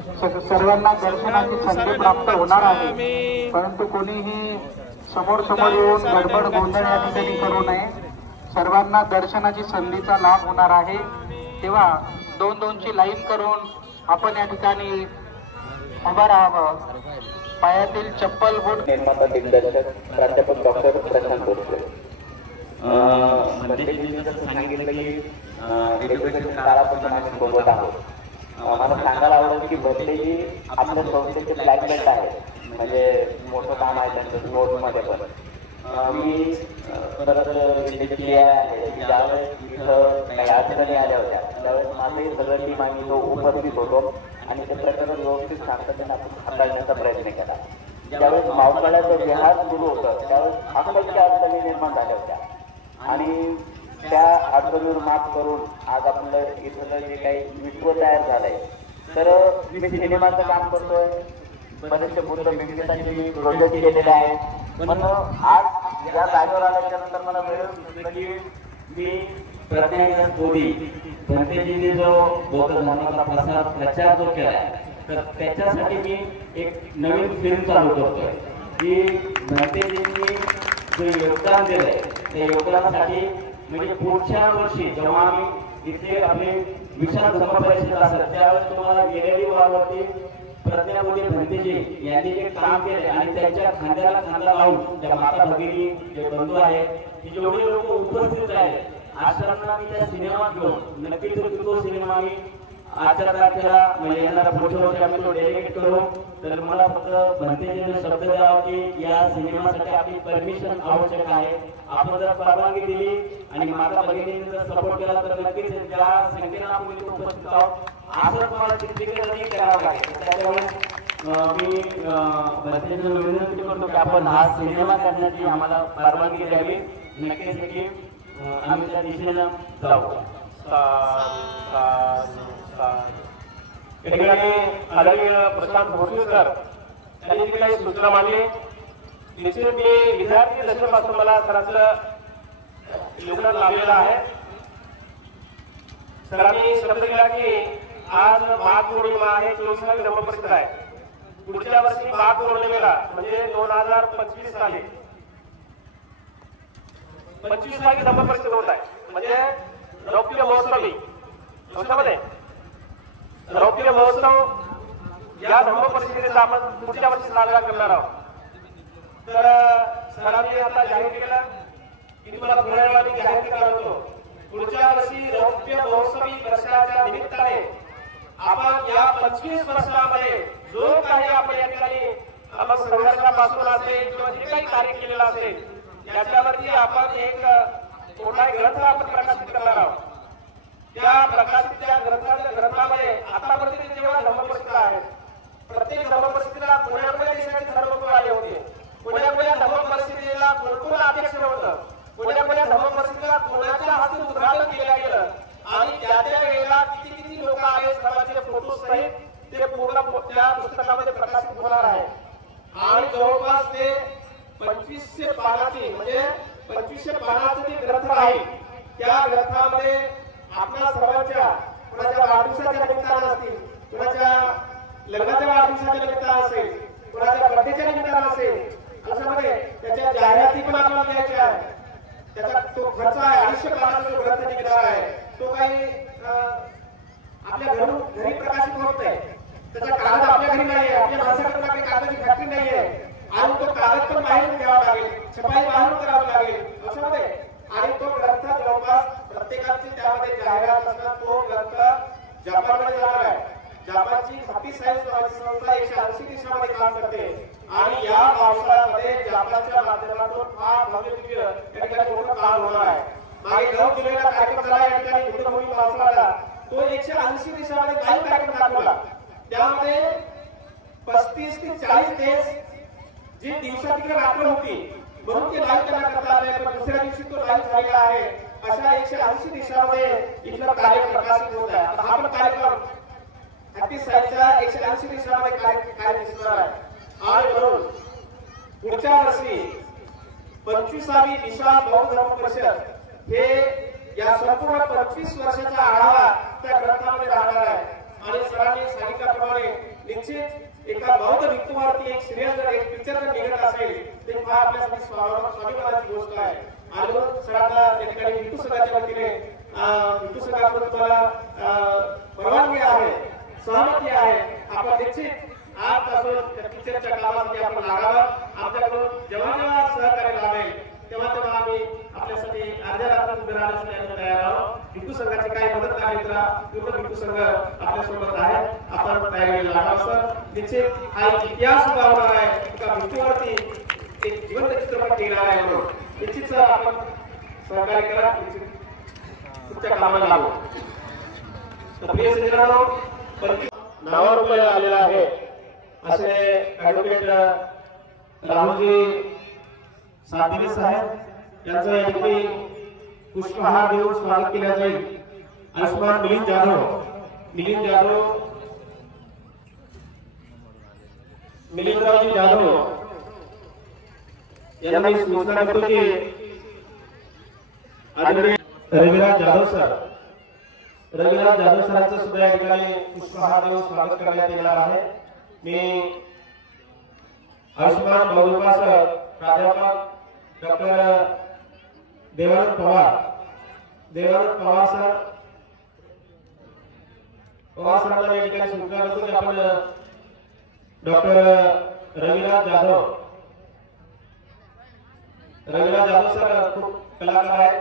सर्वांना दर्शनाची संधी प्राप्त होणार आहे, परंतु कोणीही समोर समोर येऊन गडबड गोंधळ या ठिकाणी करू नये। सर्वांना दर्शनाची संधीचा लाभ होणार आहे, तेव्हा दोन दोनची लाईन करून आपण या ठिकाणी उभा राहावं। पायातील चप्पल बूट निर्माता दिग्दर्शक प्राध्यापक डॉक्टर प्रशांत बोरसे सांगितलं की एज्युकेशन काळापासून आम्ही सोबत आहोत। मला सांगायला आवडेल की भरलेजी आपल्या संस्थेचे ब्लॅक बेल्ट आहे, म्हणजे मोठं काम आहे त्यांचं स्पोर्ट्समध्ये पण। मी परत घेतलेली आहे की ज्यावेळेस इथं काही अडचणी आल्या होत्या त्यावेळेस माझे सगळं टीम आम्ही तो उपस्थित होतो आणि ते प्रकरण व्यवस्थित शांततेने आपण हाताळण्याचा प्रयत्न केला। ज्यावेळेस मावळ्याचं विहार सुरू होतं त्यावेळेस अनेक अडचणी निर्माण झाल्या होत्या आणि त्या अडचणीवर मात करून आज आपलं इथलं जे काही विश्व तयार झालंय, तर मी सिनेमाचं काम करतोय, बरेचसे बुद्ध व्यक्तीसाठी मी प्रोजेक्ट केलेले आहे। पण आज या जागेवर आल्याच्या नंतर मला वेळ की मी प्रज्ञानंद मोदी भंतेजींनी जो बौद्ध धर्माचा प्रचार जो केला तर त्याच्यासाठी मी एक नवीन फिल्म चालू करतोय की भंतेजींनी जो योगदान दिलंय त्या योगदानासाठी, म्हणजे पुढच्या वर्षी जेव्हा आम्ही इथे आपले विशाल सभा परिषद असेल त्यावेळेस तुम्हाला गेलेली वावरती प्रज्ञा मोदी भंतेजी यांनी जे काम केले आणि त्यांच्या खांद्याला खांदा लावून त्या माता भगिनी जे बंधू आहेत की जेवढे लोक उपस्थित आहेत आश्रमाला मी त्या सिनेमात घेऊन नक्कीच तो सिनेमा आम्ही आजच्या तारखेला म्हणजे येणाऱ्या पुढच्या वर्षी आम्ही तो डेडिकेट करू। तर मला फक्त भंतेजींनी शब्द द्यावा की या सिनेमासाठी आपली परमिशन आवश्यक आहे। आपण जर परवानगी दिली आणि माता भगिनींनी जर सपोर्ट केला तर नक्कीच ज्या संख्येने आपण इथे उपस्थित आहोत असं तुम्हाला चित्रीकरण करावं लागेल। त्याच्यामुळे मी भंतेजींना विनंती करतो की आपण हा सिनेमा करण्याची आम्हाला परवानगी द्यावी। नक्कीच की आम्ही त्या दिशेनं जाऊ। आदरणीय प्रशांत भोसलेकर यांनी जी काही सूचना मांडली निश्चित मी विद्यार्थी दशेपासून मला सरांचं योगदान लाभलेलं आहे। सरांनी शब्द दिला की आज माघ पौर्णिमा आहे, 24वी धम्मपरिषद आहे। पुढच्या वर्षी माघ पौर्णिमेला म्हणजे 2025 साली 25वी धम्मपरिषद होत आहे, म्हणजे रौप्य महोत्सवी वर्षामध्ये रौप्य महोत्सव या धम्म परिषदेचा आपण पुढच्या वर्षी साजरा करणार आहोत। तर सरांनी आता जाहीर केलं की तुम्हाला थोड्या वेळाने जाहीर केला होतो पुढच्या वर्षी रौप्य महोत्सवी वर्षाच्या निमित्ताने आपण या 25 वर्षामध्ये जो काही आपण या ठिकाणी आपण संघर्षापासून असेल किंवा जे काही कार्य केलेलं असेल त्याच्यावरती आपण एक मोठा ग्रंथ आपण प्रकाशित करणार आहोत। त्या प्रकाशित ग्रंथामध्ये आतापर्यंत जेवढ्या धम्मपरिषदा आहेत प्रत्येक धम्मपरिषदेला पुण्या देशाचे सर्व लोक आले होते। पुण्या धम्मपरिषदेला कोण अध्यक्ष होतं, पुण्या धम्मपरिषदेला कोणाच्या हातून उद्घाटन केलं गेलं आणि त्या वेळेला किती लोक आले सर्वांचे फोटो सहित ते पूर्ण त्या पुस्तकामध्ये प्रकाशित होणार आहे। आणि जवळपास ते 2500 पानाची म्हणजे 2500 पानाचे जे ग्रंथ आहे त्या ग्रंथामध्ये आपल्या सर्वांच्या कुणाच्या वाढदिवसाच्या निमित्तानं असतील, कुणाच्या लग्नाच्या वाढदिवसाच्या निमित्तानं असेल, कुणाच्या बर्थडेच्या निमित्तानं असेल, अशामध्ये त्याच्या जाहिराती पण आपल्याला द्यायच्या आहे। त्याचा तो खर्च आहे 250 पानाचा जो ग्रंथ निघणार आहे तो काही आपल्या घरी प्रकाशित होत नाही। त्याचा कागद आपल्या घरी नाही आहे, आपल्या माणसाकडे काही कागदाची फॅक्टरी नाही आहे आणि तो कागद पण बाहेरून द्यावा लागेल, छपाई बाहेरून करावी लागेल अशामध्ये। आणि तो ग्रंथ जवळपास प्रत्येकाची त्यामध्ये जाहिरात असणार। तो ग्रंथ जपानमध्ये जाणार आहे। जपानची हॅपी सायन्स नावाची संस्था 180 देशामध्ये काम करते आणि या पावसाळ्यामध्ये जपानच्या माध्यमातून फार भव्य दिव्य या ठिकाणी मोठं काम होणार आहे। मागे 9 जुलैला कार्यक्रम झाला या ठिकाणी बुद्धभूमी पावसाळ्याला, तो 180 देशामध्ये लाईव्ह कार्यक्रम दाखवला। त्यामध्ये 35 ते 40 देश जी दिवसातील रात्र होती म्हणून ते लाईव्ह त्यांना करता आले, पण दुसऱ्या दिवशी तो लाईव्ह झालेला आहे। अशा 180 देशामध्ये इथला कार्यक्रम प्रकाशित होत आहे। आता हा पण कार्यक्रम हॅपी सायन्सच्या 180 देशामध्ये काय दिसणार आहे। आणि म्हणून पुढच्या वर्षी 25वी विशाल बौद्ध धर्म परिषद हे या संपूर्ण 25 वर्षाचा आढावा त्या ग्रंथामध्ये राहणार आहे। आणि सरांनी सांगितल्याप्रमाणे निश्चित एका बौद्ध भिक्खूवरती एक सिरियल जर एक पिक्चर जर निघत असेल ते फार आपल्यासाठी स्वाभिमानाची गोष्ट आहे. आणि म्हणून सरांना त्या ठिकाणी भिक्खू संघाच्या वतीने भिक्खू संघाकडून तुम्हाला परवानगी आहे, सहमती आहे. आपण निश्चित आजपासून त्या पिक्चरच्या कामामध्ये आपण लागावं. आपल्याकडून जेव्हा जेव्हा सहकार्य लाभेल तेव्हा तेव्हा आम्ही आपल्यासाठी अर्ध्या रात्री उभे राहण्यासाठी आम्ही तयार आहोत. भिक्खू संघाची काही मदत लागली तर पूर्ण भिक्खू संघ आपल्यासोबत आहे. आपण तयारीला लागावं सर. निश्चित हा एक इतिहास उभा होणार आहे. एका भिक्खूवरती एक जिवंत चित्रपट निघणार आहे. म्हणून निश्चित सर आपण सहकार्य करा. तुमच्या कामाला लागू. प्रिय सज्जनांनो, नावारूपाला आलेला आहे असे ॲडव्होकेट राहुलजी सातवे साहेब यांचं या ठिकाणी पुष्पहार देऊन स्वागत केलं जाईल. आयुष्मान मिलिंद जाधव, मिलिंदरावजी जाधव यांना मी सूचना करतो की आदरणीय रविराज जाधव सरांचं सुद्धा या ठिकाणी पुष्पहार देऊन स्वागत करण्यात येणार आहे. मी आयुष्मान बहुरूपा सर, प्राध्यापक डॉक्टर देवानंद पवार सरांना या ठिकाणी सूचना करतो की आपण डॉक्टर रविराज जाधव सर खूप कलाकार आहेत.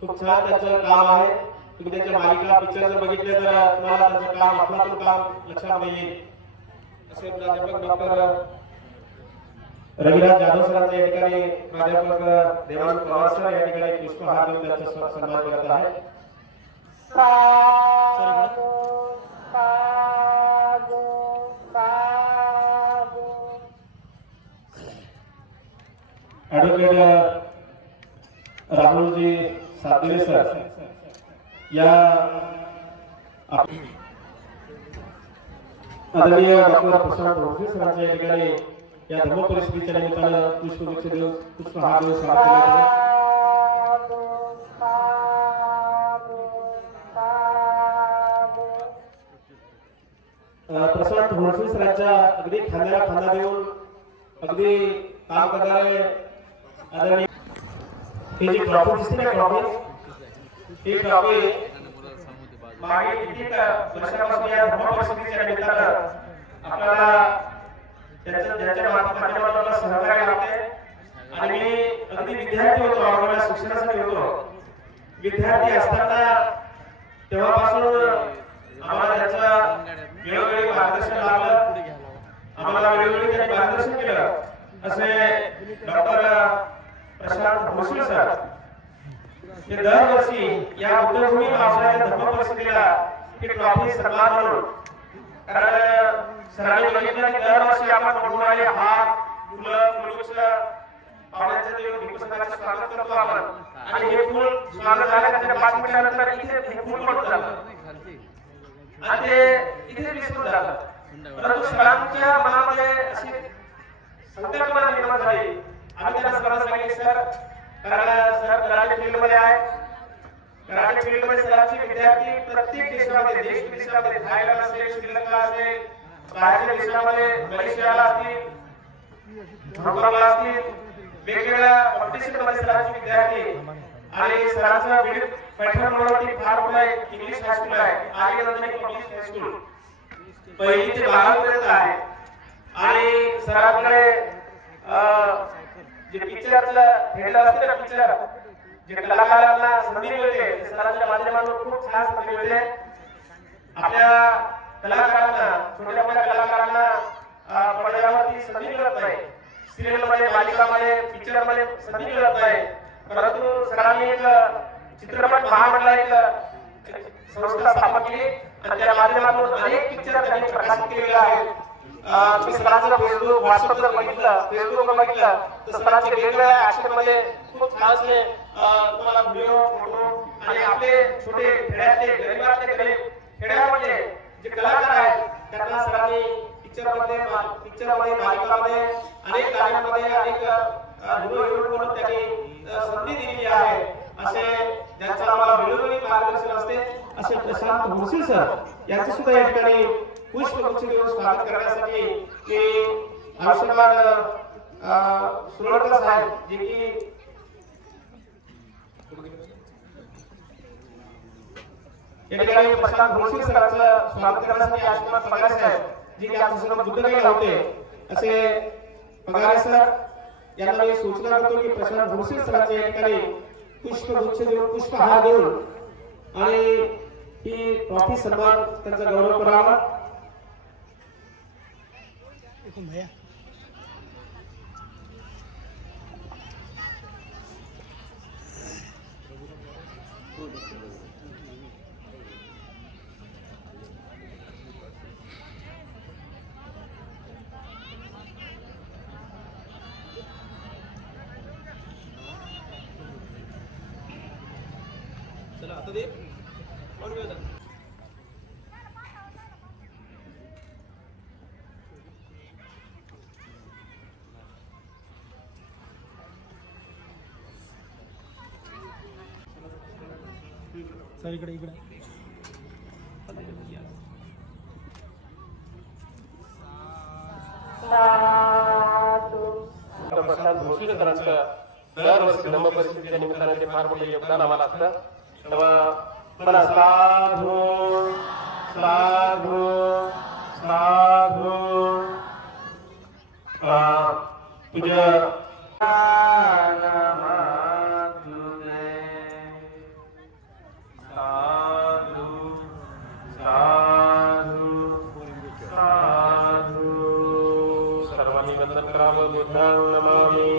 खूप छान त्यांचं काम आहे. तुम्ही त्यांच्या मालिका पिक्चर जर बघितले तर तुम्हाला त्यांचं काम अफलातून काम लक्षात येईल. असे प्राध्यापक डॉक्टर रविराज जाधव सरांच्या या ठिकाणी प्राध्यापक देवानंद पवार सर या ठिकाणी पुष्पहार देऊन त्यांचा सन्मान करत आहेत. ॲडव्होकेट राहुलजी सातवे सर या आदरणीय डॉक्टर प्रशांत भोसले सरांच्या या ठिकाणी या धर्म परिस्थितीच्या निमित्तानं पुष्पगुच्छ देऊन पुष्पहार देऊन स्वागत केलं आहे. प्रशांत भोसले सरांच्या अगदी खांद्याला खांदा देऊन अगदी काम करणारे आदरणीय ही जी ट्रॉफी दिसते ना, ही ट्रॉफी मागे किती वर्षापासून या धर्म परिस्थितीच्या निमित्तानं आपल्याला ज्याच्या माध्यमातून सहकार्य लाभते. आणि मी अगदी विद्यार्थी होतो, आम्हाला शिक्षणासाठी होतो. विद्यार्थी असताना तेव्हापासून आम्हाला त्याचं वेळोवेळी मार्गदर्शन लाभलं. आम्हाला वेळोवेळी त्यांनी मार्गदर्शन केलं. असे डॉक्टर प्रशांत भोसले सर हे दरवर्षी या बुद्धभूमी पावसाळ्याच्या धर्म परिस्थितीला ही ट्रॉफी सन्मान म्हणून, कारण सरांनी बघितलं की दरवर्षी आपण बनवणारे हार, फुलं, फुलगुच्छ पाहुण्यांच्या देऊन भिक्खू संघाचं स्वागत करतो आपण. आणि हे फुल स्वागत झाल्यानंतर 5 मिनिटानंतर इथे हे फुल पडून जातं आणि ते इथे विसरून जातं. परंतु सरांच्या मनामध्ये अशी संकल्पना निर्माण झाली. आम्ही त्यांना सरांना सांगितले सर, कारण सर कराटे फील्डमध्ये आहे. कराटे फील्डमध्ये सरांचे विद्यार्थी प्रत्येक देशामध्ये, देश विदेशामध्ये, थायलंड असेल, श्रीलंका असेल, बाहेरच्या देशामध्ये, मलेशियाला असतील, हाँगकाँगला असतील, वेगवेगळ्या कॉम्पिटिशनमध्ये सरांचे विद्यार्थी. आणि सरांचं विविध पैठण रोडवरती फार मोठं इंग्लिश हायस्कूल आहे, आर्यनंदन इंग्लिश हायस्कूल 1ली ते 12वी पर्यंत आहे. आणि सरांकडे जे पिक्चरचं थिएटर असते ना, पिक्चर जे कलाकारांना संधी मिळते, सरांच्या माध्यमातून खूप छान संधी मिळते. आपल्या कलाकारांना, छोट्या मोठ्या कलाकारांना पडद्यावरती संधी मिळत नाही. सिरियलमध्ये, मालिकामध्ये, पिक्चरमध्ये संधी मिळत नाही. परंतु सरांनी एक चित्रपट महामंडळ एक संस्था स्थापन केली आणि त्या माध्यमातून अनेक पिक्चर त्यांनी प्रकाशित केलेले आहेत. मी सरांचं फेसबुक, व्हॉट्सअप जर बघितलं, फेसबुकवर बघितलं तर सरांचे वेगवेगळ्या ऍक्शनमध्ये खूप छान असे तुम्हाला व्हिडिओ, फोटो आणि आपले छोटे खेड्यातले, गरीबातले गरीब खेड्यामध्ये जे कलाकार आहेत त्यांना सरांनी पिक्चरमध्ये, मालिकामध्ये, अनेक गाण्यांमध्ये, अनेक हिरो हिरोईन म्हणून त्यांनी संधी दिलेली आहे. असे ज्यांचं आम्हाला वेळोवेळी मार्गदर्शन असते असे प्रशांत भोसले सर यांचं सुद्धा या ठिकाणी पुष्पगुच्छ देऊन स्वागत करण्यासाठी मी आयुष्यमान सुरवडकर साहेब जे की या ठिकाणी प्रशांत भोसले सरांचं स्वागत करण्यासाठी आयुष्यमान पगारे साहेब जे की आमच्यासोबत बुद्धगया होते असे पगारे सर यांना मी सूचना करतो की प्रशांत भोसले सरांच्या या ठिकाणी पुष्पगुच्छ देऊन पुष्पहार देऊन आणि ही ट्रॉफी सन्मान त्यांचा गौरव करावा. चला आता दे और वेळ जा. सर इकडे प्रशांत भोसले सरांचं दरवर्षी धम्म परिषदेच्या निमित्ताने ते फार मोठे योगदान आम्हाला असतं. तेव्हा साधू साधू साधू तुझ्या सर्वांनी वंदन करावं. बुद्धां नमामि,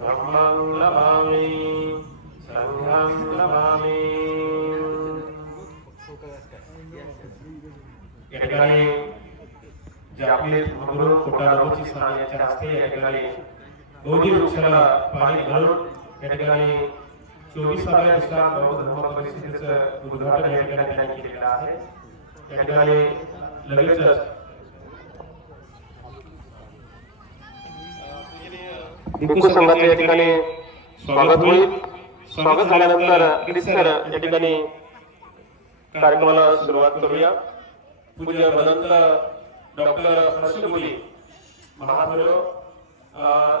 धम्मां नमामि, संघां नमामि. या ठिकाणी जे आपले गुरु कोटारावची स्थान याच्या हस्ते या ठिकाणी बोधी वृक्षाला पाणी घालून या ठिकाणी 24व्या विश्राम बौद्ध धर्म परिषदेचं उद्घाटन या ठिकाणी त्यांनी केलेलं आहे. या ठिकाणी लगेचच भिक्खू संघाचे या ठिकाणी स्वागत होईल. स्वागत झाल्यानंतर गिरीश सर या ठिकाणी कार्यक्रमाला सुरुवात करूया. पूज्य भदंत डॉक्टर हर्षमुली महाप्रभू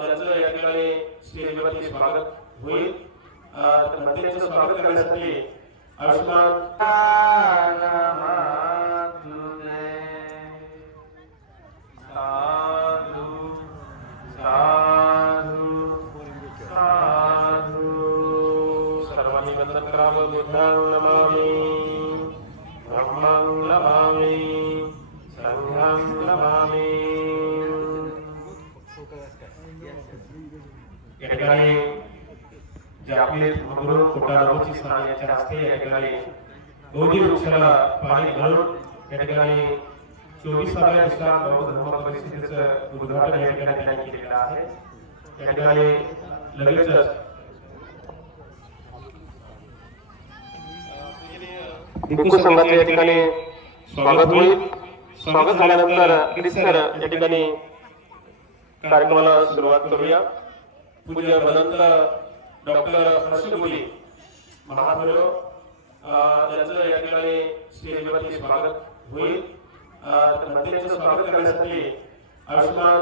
यांचं या ठिकाणी स्टेजवरती स्वागत होईल. त्यांचं स्वागत करण्यासाठी आयुष्मान सर्वांनी वंदन करावं. बुद्धां नमामि, धम्मां नमामि, संघां नमामि. या ठिकाणी जे आपले गुरु कोटारावची स्थान याच्या हस्ते या ठिकाणी बोधी वृक्षाला पाणी घालून या ठिकाणी 24व्या विश्राम बौद्ध धर्म परिषदेचं उद्घाटन या ठिकाणी त्यांनी केलेलं आहे. या ठिकाणी लगेचच भिक्खू संघाचे या ठिकाणी स्वागत होईल. स्वागत झाल्यानंतर गिरीश सर या ठिकाणी कार्यक्रमाला सुरुवात करूया. पूज्य भदंत डॉक्टर हर्षमुली महाप्रभू यांचं या ठिकाणी स्टेजवरती स्वागत होईल. त्यांचं स्वागत करण्यासाठी आयुष्मान